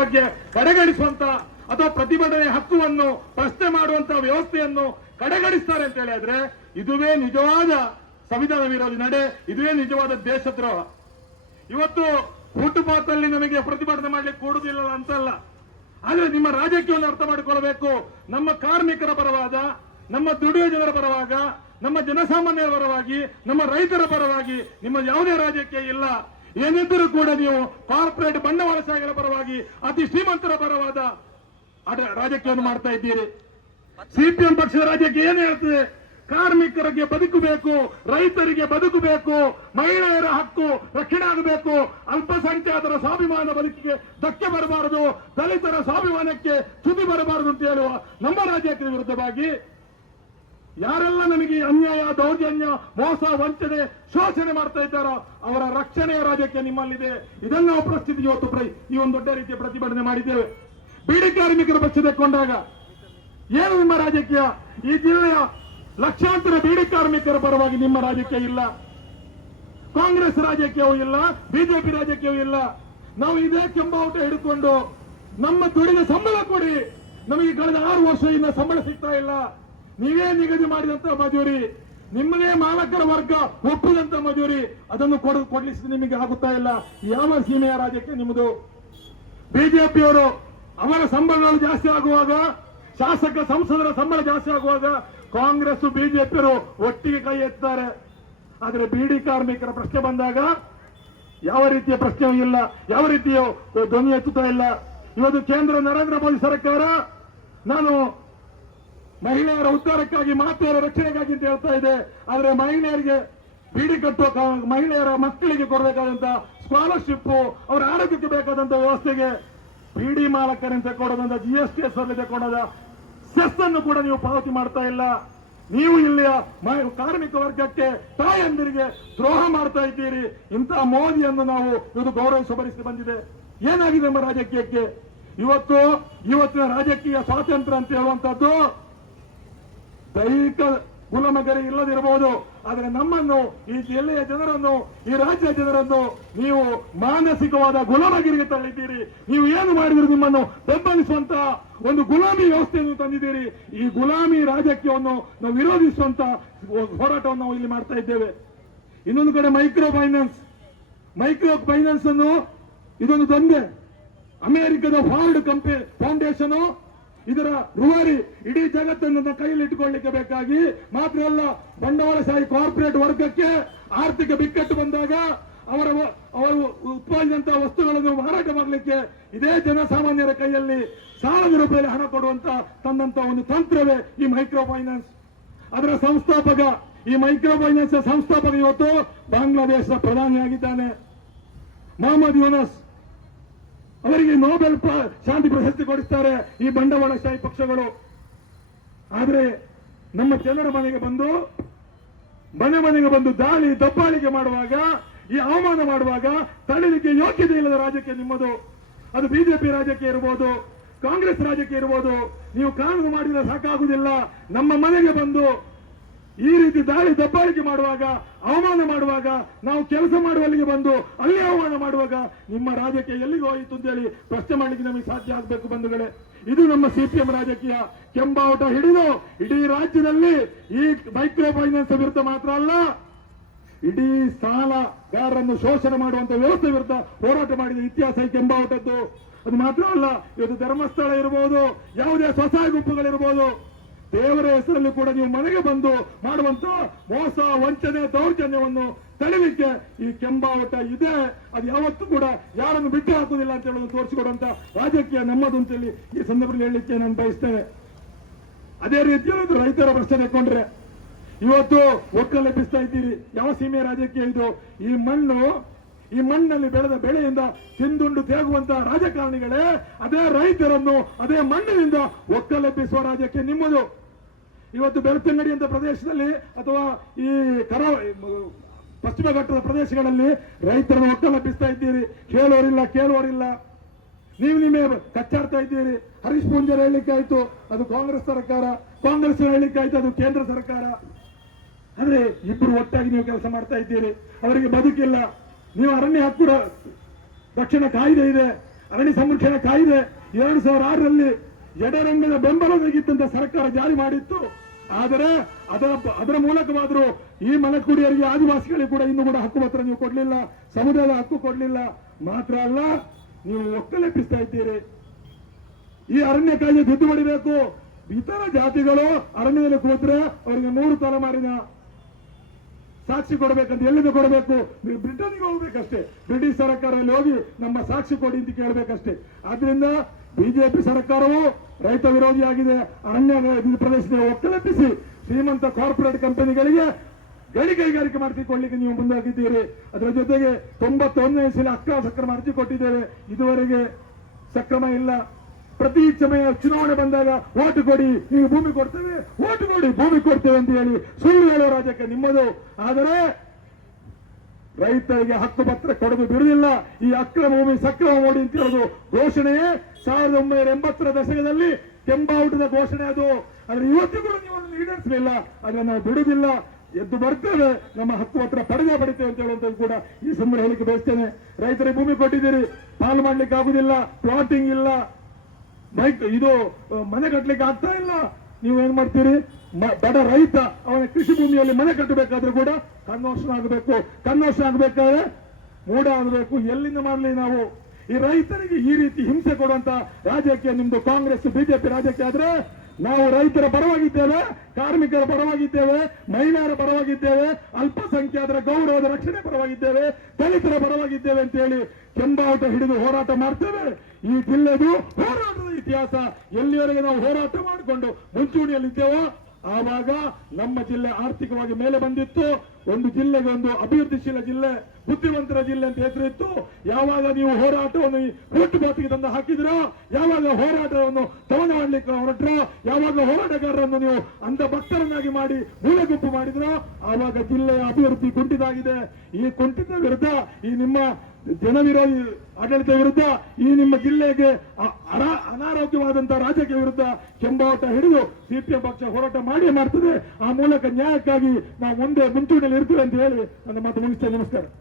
ಬಗ್ಗೆ ಕಡೆಗಣಿಸುವಂತ ಅಥವಾ ಪ್ರತಿಭಟನೆ ಹಕ್ಕುವನ್ನು ಪ್ರಶ್ನೆ ಮಾಡುವಂತಹ ವ್ಯವಸ್ಥೆಯನ್ನು ಕಡೆಗಣಿಸ್ತಾರೆ ಅಂತ ಹೇಳಿದ್ರೆ ಇದುವೇ ನಿಜವಾದ ಸಂವಿಧಾನ ವಿರೋಧಿ ನಡೆ, ಇದುವೇ ನಿಜವಾದ ದೇಶದ್ರೋಹ. ಇವತ್ತು ಫುಟ್ಪಾತ್ ಅಲ್ಲಿ ನಮಗೆ ಪ್ರತಿಭಟನೆ ಮಾಡ್ಲಿಕ್ಕೆ ಕೊಡುವುದಿಲ್ಲ ಅಂತಲ್ಲ, ಆದ್ರೆ ನಿಮ್ಮ ರಾಜಕೀಯವನ್ನು ಅರ್ಥ ಮಾಡಿಕೊಳ್ಳಬೇಕು. ನಮ್ಮ ಕಾರ್ಮಿಕರ ಪರವಾದ, ನಮ್ಮ ದುಡಿಯುವ ಜನರ ಪರವಾಗ, ನಮ್ಮ ಜನಸಾಮಾನ್ಯರ ಪರವಾಗಿ, ನಮ್ಮ ರೈತರ ಪರವಾಗಿ ನಿಮ್ಮ ಯಾವುದೇ ರಾಜಕೀಯ ಇಲ್ಲ. ಏನಿದ್ದರೂ ಕೂಡ ನೀವು ಕಾರ್ಪೊರೇಟ್ ಬಂಡವಾಳಶಾಹಿಗಳ ಪರವಾಗಿ, ಅತಿ ಶ್ರೀಮಂತರ ಪರವಾದ ರಾಜಕೀಯವನ್ನು ಮಾಡ್ತಾ ಇದ್ದೀರಿ. ಸಿಪಿಎಂ ಪಕ್ಷದ ರಾಜಕೀಯ ಏನು ಹೇಳ್ತದೆ? ಕಾರ್ಮಿಕರಿಗೆ ಬದುಕಬೇಕು, ರೈತರಿಗೆ ಬದುಕಬೇಕು, ಮಹಿಳೆಯರ ಹಕ್ಕು ರಕ್ಷಣೆ ಆಗಬೇಕು, ಅಲ್ಪಸಂಖ್ಯಾತರ ಸ್ವಾಭಿಮಾನ ಬದುಕಿಗೆ ಧಕ್ಕೆ ಬರಬಾರದು, ದಲಿತರ ಸ್ವಾಭಿಮಾನಕ್ಕೆ ಚ್ಯುತಿ ಬರಬಾರದು ಅಂತ ಹೇಳುವ ನಮ್ಮ ರಾಜ್ಯಕ್ಕೆ ವಿರುದ್ಧವಾಗಿ ಯಾರೆಲ್ಲ ನಮಗೆ ಅನ್ಯಾಯ, ದೌರ್ಜನ್ಯ, ಮೋಸ, ವಂಚನೆ, ಶೋಷಣೆ ಮಾಡ್ತಾ ಇದ್ದಾರೋ ಅವರ ರಕ್ಷಣೆಯ ರಾಜ್ಯಕ್ಕೆ ನಿಮ್ಮಲ್ಲಿದೆ. ಇದನ್ನು ನಾವು ಪರಿಸ್ಥಿತಿ ಇವತ್ತು ಈ ಒಂದು ದೊಡ್ಡ ರೀತಿಯ ಪ್ರತಿಭಟನೆ ಮಾಡಿದ್ದೇವೆ. ಬೀಡಿ ಕಾರ್ಮಿಕರ ಪಕ್ಷ ತೆಕ್ಕೊಂಡಾಗ ಏನು ನಿಮ್ಮ ರಾಜಕೀಯ? ಈ ಜಿಲ್ಲೆಯ ಲಕ್ಷಾಂತರ ಬೀಡಿ ಕಾರ್ಮಿಕರ ಪರವಾಗಿ ನಿಮ್ಮ ರಾಜಕೀಯ ಇಲ್ಲ, ಕಾಂಗ್ರೆಸ್ ರಾಜಕೀಯವೂ ಇಲ್ಲ, ಬಿಜೆಪಿ ರಾಜಕೀಯವೂ ಇಲ್ಲ. ನಾವು ಇದೇ ಕೆಂಬಾವುಟ ಹಿಡ್ಕೊಂಡು ನಮ್ಮ ದುಡಿದ ಸಂಬಳ ಕೊಡಿ, ನಮಗೆ ಕಳೆದ 6 ವರ್ಷದಿಂದ ಸಂಬಳ ಸಿಗ್ತಾ ಇಲ್ಲ, ನೀವೇ ನಿಗದಿ ಮಾಡಿದಂತ ಮಜೂರಿ, ನಿಮ್ಮದೇ ಮಾಲಕರ ವರ್ಗ ಒಪ್ಪಿದಂತ ಮಜೂರಿ, ಅದನ್ನು ಕೊಡ್ಲಿಕ್ಕೆ ನಿಮಗೆ ಆಗುತ್ತಾ ಇಲ್ಲ. ಯಾವ ಸೀಮೆಯ ರಾಜ್ಯಕ್ಕೆ ನಿಮ್ಮದು? ಬಿಜೆಪಿಯವರು ಅವರ ಸಂಬಳಗಳು ಜಾಸ್ತಿ ಆಗುವಾಗ, ಶಾಸಕ ಸಂಸದರ ಸಂಬಳ ಜಾಸ್ತಿ ಆಗುವಾಗ ಕಾಂಗ್ರೆಸ್ ಬಿಜೆಪಿಯವರು ಒಟ್ಟಿಗೆ ಕೈ ಎತ್ತಾರೆ. ಆದ್ರೆ ಬೀಡಿ ಕಾರ್ಮಿಕರ ಪ್ರಶ್ನೆ ಬಂದಾಗ ಯಾವ ರೀತಿಯ ಪ್ರಶ್ನೆಯೂ ಇಲ್ಲ, ಯಾವ ರೀತಿಯ ಧ್ವನಿ ಎತ್ತುತ್ತಾ ಇಲ್ಲ. ಇವತ್ತು ಕೇಂದ್ರ ನರೇಂದ್ರ ಮೋದಿ ಸರ್ಕಾರ ನಾನು ಮಹಿಳೆಯರ ಉದ್ಧಾರಕ್ಕಾಗಿ, ಮಾತೆಯರ ರಕ್ಷಣೆಗಾಗಿ ಅಂತ ಹೇಳ್ತಾ ಇದೆ. ಆದ್ರೆ ಮಹಿಳೆಯರಿಗೆ ಬೀಡಿ ಕಟ್ಟುವ, ಮಹಿಳೆಯರ ಮಕ್ಕಳಿಗೆ ಕೊಡಬೇಕಾದಂತ ಸ್ಕಾಲರ್ಶಿಪ್, ಅವರ ಆರೋಗ್ಯಕ್ಕೆ ಬೇಕಾದಂತ ವ್ಯವಸ್ಥೆಗೆ ಬೀಡಿ ಮಾಲಕರಿಂದ ಕೊಡೋದಂತ GST ಅಲ್ಲಿ ತಗೊಂಡದ ಸೆಸ್ ಅನ್ನು ಕೂಡ ನೀವು ಪಾವತಿ ಮಾಡ್ತಾ ಇಲ್ಲ. ನೀವು ಇಲ್ಲಿಯ ಕಾರ್ಮಿಕ ವರ್ಗಕ್ಕೆ, ತಾಯಂದಿರಿಗೆ ದ್ರೋಹ ಮಾಡ್ತಾ ಇದ್ದೀರಿ. ಇಂತಹ ಮೋದಿಯನ್ನು ನಾವು ಇವತ್ತು ಗೌರವಿಸುವ ಪರಿಸ್ಥಿತಿ ಬಂದಿದೆ. ಏನಾಗಿದೆ ನಮ್ಮ ರಾಜಕೀಯಕ್ಕೆ? ಇವತ್ತಿನ ರಾಜಕೀಯ ಸ್ವಾತಂತ್ರ್ಯ ಅಂತ ಹೇಳುವಂತದ್ದು ದೈಹಿಕ ಗುಲಾಮಗಿರಿ ಇಲ್ಲದಿರಬಹುದು, ಆದರೆ ನಮ್ಮನ್ನು, ಈ ಜಿಲ್ಲೆಯ ಜನರನ್ನು, ಈ ರಾಜ್ಯ ಜನರನ್ನು ನೀವು ಮಾನಸಿಕವಾದ ಗುಲಾಮಗಿರಿಗೆ ತಳ್ಳಿದ್ದೀರಿ. ನೀವು ಏನು ಮಾಡಿದ್ರು ನಿಮ್ಮನ್ನು ಬೆಂಬಲಿಸುವಂತಹ ಒಂದು ಗುಲಾಮಿ ವ್ಯವಸ್ಥೆಯನ್ನು ತಂದಿದ್ದೀರಿ. ಈ ಗುಲಾಮಿ ರಾಜಕೀಯವನ್ನು ನಾವು ವಿರೋಧಿಸುವಂತ ಹೋರಾಟವನ್ನು ನಾವು ಇಲ್ಲಿ ಮಾಡ್ತಾ ಇದ್ದೇವೆ. ಇನ್ನೊಂದು ಕಡೆ ಮೈಕ್ರೋ ಫೈನಾನ್ಸ್ ಅನ್ನು ಇದೊಂದು ದಂಧೆ. ಅಮೆರಿಕದ ಫಾರ್ಡ್ ಫೌಂಡೇಶನ್ ಇದರ ರೂವಾರಿ ಇಡೀ ಜಗತ್ತನ್ನು ಕೈಯಲ್ಲಿ ಇಟ್ಟುಕೊಳ್ಳಿಕ್ಕೆ ಬೇಕಾಗಿ ಮಾತ್ರ ಅಲ್ಲ, ಬಂಡವಾಳಶಾಹಿ ಕಾರ್ಪೊರೇಟ್ ವರ್ಗಕ್ಕೆ ಆರ್ಥಿಕ ಬಿಕ್ಕಟ್ಟು ಬಂದಾಗ ಅವರು ಉತ್ಪಾದಿಸಿದಂತಹ ವಸ್ತುಗಳನ್ನು ಮಾರಾಟ ಮಾಡಲಿಕ್ಕೆ ಇದೇ ಜನಸಾಮಾನ್ಯರ ಕೈಯಲ್ಲಿ ಸಾವಿರ ರೂಪಾಯಿ ಹಣ ಕೊಡುವಂತ ತಂದಂತ ಒಂದು ತಂತ್ರವೇ ಈ ಮೈಕ್ರೋ ಫೈನಾನ್ಸ್. ಅದರ ಸಂಸ್ಥಾಪಕ, ಈ ಮೈಕ್ರೋ ಫೈನಾನ್ಸ್ ಸಂಸ್ಥಾಪಕ ಇವತ್ತು ಬಾಂಗ್ಲಾದೇಶದ ಪ್ರಧಾನಿಯಾಗಿದ್ದಾನೆ, ಮೊಹಮ್ಮದ್ ಯೂನಸ್. ಅವರಿಗೆ ನೊಬೆಲ್ ಶಾಂತಿ ಪ್ರಶಸ್ತಿ ಕೊಡಿಸ್ತಾರೆ ಈ ಬಂಡವಾಳಶಾಹಿ ಪಕ್ಷಗಳು. ಆದ್ರೆ ನಮ್ಮ ಜನರ ಮನೆಗೆ ಬಂದು ದಾಳಿ ದಬ್ಬಾಳಿಕೆ ಮಾಡುವಾಗ, ಈ ಅವಮಾನ ಮಾಡುವಾಗ ತಡೆಯಲಿಕ್ಕೆ ಯೋಗ್ಯತೆ ಇಲ್ಲದ ರಾಜಕೀಯ ನಿಮ್ಮದು. ಅದು ಬಿಜೆಪಿ ರಾಜಕೀಯ ಇರಬಹುದು, ಕಾಂಗ್ರೆಸ್ ರಾಜಕೀಯ ಇರಬಹುದು. ನೀವು ಕಾನೂನು ಮಾಡಿದ್ರೆ ಸಾಕಾಗುವುದಿಲ್ಲ. ನಮ್ಮ ಮನೆಗೆ ಬಂದು ಈ ರೀತಿ ದಾಳಿ ದಬ್ಬಾಳಿಕೆ ಮಾಡುವಾಗ, ಅವಮಾನ ಮಾಡುವಾಗ, ನಾವು ಕೆಲಸ ಮಾಡುವಲ್ಲಿಗೆ ಬಂದು ಅಲ್ಲಿ ಅವಮಾನ ಮಾಡುವಾಗ ನಿಮ್ಮ ರಾಜಕೀಯ ಎಲ್ಲಿಗೆ ಹೋಯಿತು ಅಂತೇಳಿ ಪ್ರಶ್ನೆ ಮಾಡಲಿಕ್ಕೆ ನಮಗೆ ಸಾಧ್ಯ ಆಗಬೇಕು ಬಂಧುಗಳೇ. ಇದು ನಮ್ಮ ಸಿಪಿಎಂ ರಾಜಕೀಯ. ಕೆಂಬಾವುಟ ಹಿಡಿದು ಇಡೀ ರಾಜ್ಯದಲ್ಲಿ ಈ ಮೈಕ್ರೋ ಫೈನಾನ್ಸ್ ವಿರುದ್ಧ ಮಾತ್ರ ಅಲ್ಲ, ಇಡೀ ಸಾಲಗಾರರನ್ನು ಶೋಷಣೆ ಮಾಡುವಂತ ವ್ಯವಸ್ಥೆ ವಿರುದ್ಧ ಹೋರಾಟ ಮಾಡಿದ ಇತಿಹಾಸ ಈ ಕೆಂಬಾವುಟದ್ದು. ಅದು ಮಾತ್ರ ಅಲ್ಲ, ಇವತ್ತು ಧರ್ಮಸ್ಥಳ ಇರಬಹುದು, ಯಾವುದೇ ಸ್ವಸಹಾಯ ಗುಂಪುಗಳಿರಬಹುದು, ದೇವರ ಹೆಸರಲ್ಲಿ ಕೂಡ ನೀವು ಮನೆಗೆ ಬಂದು ಮಾಡುವಂತ ಮೋಸ, ವಂಚನೆ, ದೌರ್ಜನ್ಯವನ್ನು ತಡೆಯಲಿಕ್ಕೆ ಈ ಕೆಂಬಾವಟ ಇದೆ. ಅದು ಯಾವತ್ತೂ ಕೂಡ ಯಾರನ್ನು ಬಿಟ್ಟು ಹಾಕುವುದಿಲ್ಲ ಅಂತ ಹೇಳೋದು ತೋರಿಸಿಕೊಡುವಂತ ರಾಜಕೀಯ ನಮ್ಮದು ಅಂತೇಳಿ ಈ ಸಂದರ್ಭದಲ್ಲಿ ಹೇಳಲಿಕ್ಕೆ ನಾನು ಬಯಸ್ತೇನೆ. ಅದೇ ರೀತಿಯಲ್ಲಿ ರೈತರ ಪ್ರಶ್ನೆ ತಗೊಂಡ್ರೆ ಇವತ್ತು ಒಕ್ಕಲೆಬ್ಬಿಸ್ತಾ ಇದ್ದೀರಿ. ಯಾವ ಸೀಮೆಯ ರಾಜಕೀಯ ಇದು? ಈ ಮಣ್ಣಲ್ಲಿ ಬೆಳೆದ ಬೆಳೆಯಿಂದ ತಿಂದುಂಡು ತೇಗುವಂತಹ ರಾಜಕಾರಣಿಗಳೇ ಅದೇ ರೈತರನ್ನು ಅದೇ ಮಣ್ಣಿನಿಂದ ಒಕ್ಕಲೆಬ್ಬಿಸುವ ರಾಜ್ಯಕ್ಕೆ ನಿಮ್ಮದು. ಇವತ್ತು ಬೆಳ್ತಂಗಡಿ ಅಂತ ಪ್ರದೇಶದಲ್ಲಿ ಅಥವಾ ಈ ಪಶ್ಚಿಮ ಘಟ್ಟದ ಪ್ರದೇಶಗಳಲ್ಲಿ ರೈತರನ್ನು ಒಕ್ಕಲೆಬ್ಬಿಸ್ತಾ ಇದ್ದೀರಿ. ಕೇಳುವರಿಲ್ಲ. ನೀವು ನಿಮ್ಮೇ ಕಚ್ಚಾಡ್ತಾ ಇದ್ದೀರಿ. ಹರೀಶ್ ಪೂಂಜಾರ್ ಹೇಳಲಿಕ್ಕೆ ಆಯ್ತು, ಅದು ಕಾಂಗ್ರೆಸ್ ಸರ್ಕಾರ, ಕಾಂಗ್ರೆಸ್ ಹೇಳಲಿಕ್ಕೆ ಆಯ್ತು, ಅದು ಕೇಂದ್ರ ಸರ್ಕಾರ. ಆದ್ರೆ ಇಬ್ಬರು ಒಟ್ಟಾಗಿ ನೀವು ಕೆಲಸ ಮಾಡ್ತಾ ಇದ್ದೀರಿ. ಅವರಿಗೆ ಬದುಕಿಲ್ಲ. ನೀವು ಅರಣ್ಯ ಹಕ್ಕು ರಕ್ಷಣಾ ಕಾಯ್ದೆ ಇದೆ, ಅರಣ್ಯ ಸಂರಕ್ಷಣಾ ಕಾಯ್ದೆ 2006ರಲ್ಲಿ ಎಡರಂಗದ ಬೆಂಬಲವಾಗಿದ್ದಂತ ಸರ್ಕಾರ ಜಾರಿ ಮಾಡಿತ್ತು. ಆದರೆ ಅದರ ಮೂಲಕವಾದರೂ ಈ ಮಲೆಕುಡಿಯರಿಗೆ, ಆದಿವಾಸಿಗಳಿಗೆ ಕೂಡ ಇನ್ನೂ ಕೂಡ ಹಕ್ಕುಪತ್ರ ನೀವು ಕೊಡ್ಲಿಲ್ಲ, ಸಮುದಾಯದ ಹಕ್ಕು ಕೊಡ್ಲಿಲ್ಲ. ಮಾತ್ರ ಅಲ್ಲ, ನೀವು ಒಕ್ಕಲೆಬ್ಬಿಸ್ತಾ ಇದ್ದೀರಿ. ಈ ಅರಣ್ಯ ಕಾಯ್ದೆ ತಿದ್ದುಪಡಿ ಬೇಕು. ಇತರ ಜಾತಿಗಳು ಅರಣ್ಯದಲ್ಲಿ ಕೂತ್ರೆ ಅವರಿಗೆ 3 ತಲೆಮಾರಿನ ಸಾಕ್ಷಿ ಕೊಡಬೇಕಂತ ಎಲ್ಲಿಂದ ಕೊಡಬೇಕು? ನೀವು ಬ್ರಿಟನ್ಗೆ ಹೋಗ್ಬೇಕಷ್ಟೇ. ಬ್ರಿಟಿಷ್ ಸರ್ಕಾರದಲ್ಲಿ ಹೋಗಿ ನಮ್ಮ ಸಾಕ್ಷಿ ಕೊಡಿ ಅಂತ ಕೇಳಬೇಕಷ್ಟೇ. ಆದ್ರಿಂದ ಬಿಜೆಪಿ ಸರ್ಕಾರವು ರೈತ ವಿರೋಧಿಯಾಗಿದೆ. ಅರಣ್ಯ ಪ್ರದೇಶದಲ್ಲಿ ಒಕ್ಕಲೆಬ್ಬಿಸಿ ಶ್ರೀಮಂತ ಕಾರ್ಪೊರೇಟ್ ಕಂಪನಿಗಳಿಗೆ ಗಡಿ ಕೈಗಾರಿಕೆ ಮಾಡಿಸಿಕೊಳ್ಳಿಕ್ಕೆ ನೀವು ಮುಂದಾಗಿದ್ದೀರಿ. ಅದರ ಜೊತೆಗೆ 91ನೇ ಇಸವಿಯಲ್ಲಿ ಅಕ್ರಮ ಸಕ್ರಮ ಅರ್ಜಿ ಕೊಟ್ಟಿದ್ದೇವೆ, ಇದುವರೆಗೆ ಸಕ್ರಮ ಇಲ್ಲ. ಪ್ರತಿ ಸಮಯ ಚುನಾವಣೆ ಬಂದಾಗ ಓಟು ಕೊಡಿ, ನೀವು ಭೂಮಿ ಕೊಡ್ತೇವೆ, ಓಟು ಕೊಡಿ, ಭೂಮಿ ಕೊಡ್ತೇವೆ ಅಂತ ಹೇಳಿ ಸುಳ್ಳು ಹೇಳೋ ರಾಜ್ಯಕ್ಕೆ ನಿಮ್ಮದು. ಆದರೆ ರೈತರಿಗೆ ಹಕ್ಕು ಪತ್ರ ಕೊಡಲು ಬಿಡುವುದಿಲ್ಲ. ಈ ಅಕ್ರಮ ಭೂಮಿ ಸಕ್ರಮ ಮಾಡಿ ಅಂತ ಹೇಳೋದು ಘೋಷಣೆಯೇ 1980ರ ದಶಕದಲ್ಲಿ ಕೆಂಬಾವುಟದ ಘೋಷಣೆ ಅದು. ಆದ್ರೆ ಇವತ್ತಿಗೂ ನೀವು ಈಡೇರಿಸಲಿಲ್ಲ. ಅದನ್ನು ನಾವು ಬಿಡುವುದಿಲ್ಲ, ಎದ್ದು ಬರ್ತೇವೆ, ನಮ್ಮ ಹಕ್ಕು ಪತ್ರ ಪಡೆದೇ ಪಡಿತೇವೆ ಅಂತ ಹೇಳುವಂಥದ್ದು ಕೂಡ ಈ ಸಂದರ್ಭ ಹೇಳಿಕೆ ಬಯಸ್ತೇನೆ. ರೈತರಿಗೆ ಭೂಮಿ ಕೊಟ್ಟಿದ್ದೀರಿ, ಪಾಲು ಮಾಡ್ಲಿಕ್ಕೆ ಆಗುದಿಲ್ಲ, ಪ್ಲಾಟಿಂಗ್ ಇಲ್ಲ, ಇದು ಮನೆ ಕಟ್ಟಲಿಕ್ಕೆ ಆಗ್ತಾ ಇಲ್ಲ. ನೀವೇನ್ ಮಾಡ್ತೀರಿ? ಬಡ ರೈತ ಅವನ ಕೃಷಿ ಭೂಮಿಯಲ್ಲಿ ಮನೆ ಕಟ್ಟಬೇಕಾದ್ರೂ ಕೂಡ ಕನ್ವರ್ಷನ್ ಆಗಬೇಕು. ಕನ್ವರ್ಷನ್ ಆಗಬೇಕಾದ್ರೆ ಮೂಢ ಆಗಬೇಕು. ಎಲ್ಲಿಂದ ಮಾಡಲಿ ನಾವು? ಈ ರೈತರಿಗೆ ಈ ರೀತಿ ಹಿಂಸೆ ಕೊಡುವಂತ ರಾಜ್ಯಕ್ಕೆ ನಿಮ್ದು ಕಾಂಗ್ರೆಸ್ ಬಿಜೆಪಿ ರಾಜ್ಯಕ್ಕೆ ಆದ್ರೆ, ನಾವು ರೈತರ ಪರವಾಗಿದ್ದೇವೆ, ಕಾರ್ಮಿಕರ ಪರವಾಗಿದ್ದೇವೆ, ಮಹಿಳೆಯರ ಪರವಾಗಿದ್ದೇವೆ, ಅಲ್ಪಸಂಖ್ಯಾತರ ಗೌರವದ ರಕ್ಷಣೆ ಪರವಾಗಿದ್ದೇವೆ, ದಲಿತರ ಪರವಾಗಿದ್ದೇವೆ ಅಂತ ಹೇಳಿ ಕೆಂಬಾವುಟ ಹಿಡಿದು ಹೋರಾಟ ಮಾಡ್ತೇವೆ. ಈ ಜಿಲ್ಲೆದು ಹೋರಾಟದ ಇತಿಹಾಸ. ಎಲ್ಲಿವರೆಗೆ ನಾವು ಹೋರಾಟ ಮಾಡಿಕೊಂಡು ಮುಂಚೂಣಿಯಲ್ಲಿದ್ದೇವೋ ಆವಾಗ ನಮ್ಮ ಜಿಲ್ಲೆ ಆರ್ಥಿಕವಾಗಿ ಮೇಲೆ ಬಂದಿತ್ತು. ಒಂದು ಜಿಲ್ಲೆಗೆ ಒಂದು ಅಭಿವೃದ್ಧಿಶೀಲ ಜಿಲ್ಲೆ, ಬುದ್ಧಿವಂತರ ಜಿಲ್ಲೆ ಅಂತ ಹೆಸರಿತ್ತು. ಯಾವಾಗ ನೀವು ಹೋರಾಟವನ್ನು ಹುಟ್ಟುಬಾತಿಗೆ ತಂದು ಹಾಕಿದ್ರೋ, ಯಾವಾಗ ಹೋರಾಟವನ್ನು ದಮನ ಮಾಡಲಿಕ್ಕೆ ಹೊರಟ್ರೋ, ಯಾವಾಗ ಹೋರಾಟಗಾರರನ್ನು ನೀವು ಅಂಧ ಭಕ್ತರನ್ನಾಗಿ ಮಾಡಿ ಮೂಲೆಗುಂಪು ಮಾಡಿದ್ರೋ, ಆವಾಗ ಜಿಲ್ಲೆಯ ಅಭಿವೃದ್ಧಿ ಕುಂಠಿತಾಗಿದೆ. ಈ ಕುಂಠಿತ ವಿರುದ್ಧ, ಈ ನಿಮ್ಮ ಜನವಿರೋಧಿ ಆಡಳಿತ ವಿರುದ್ಧ, ಈ ನಿಮ್ಮ ಜಿಲ್ಲೆಗೆ ಅನಾರೋಗ್ಯವಾದಂತಹ ರಾಜಕೀಯ ವಿರುದ್ಧ ಕೆಂಬಾಟ ಹಿಡಿದು ಸಿಪಿಎಂ ಪಕ್ಷ ಹೋರಾಟ ಮಾಡಿಯೇ ಮಾಡ್ತದೆ. ಆ ಮೂಲಕ ನ್ಯಾಯಕ್ಕಾಗಿ ನಾವು ಮುಂದೆ ಮುಂಚೂಣಿಯಲ್ಲಿ ಇರ್ತೀವಿ ಅಂತ ಹೇಳಿ ನನ್ನ ಮಾತು ಮುಗಿಸ್ತೇನೆ. ನಮಸ್ಕಾರ.